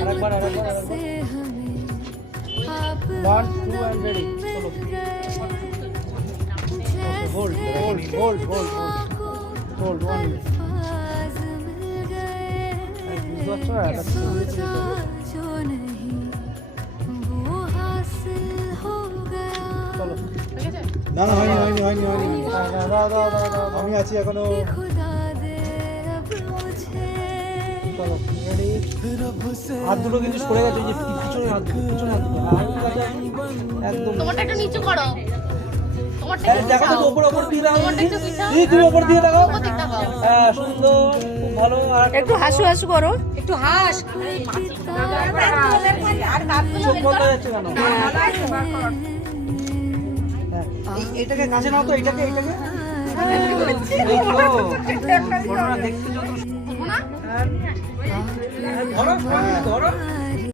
আরেকবার 1 2 and ready চলো hold hold hold hold 1 minute চলো না না হয়নি আমি আছি এখনো। চলো রেডি হাত দুটো কিন্তু সরে গেছে যে পিছনে হাত একদম তোমারটা একটু নিচু করো তোমারটা দেখো তো উপর দিয়ে দাও তোমারটা একটু পিছাও তুমি উপর দিয়ে দাও উপর দিকটা দাও হ্যাঁ সুন্দর খুব ভালো আর একটু হাসু হাসু করো। একটু হাস আর চোখ বন্ধ হয়ে যাচ্ছে কেন এটাকে কাছে নাও তো এটাকে এই তো ঘটনা দেখতে যত ধরো ধরো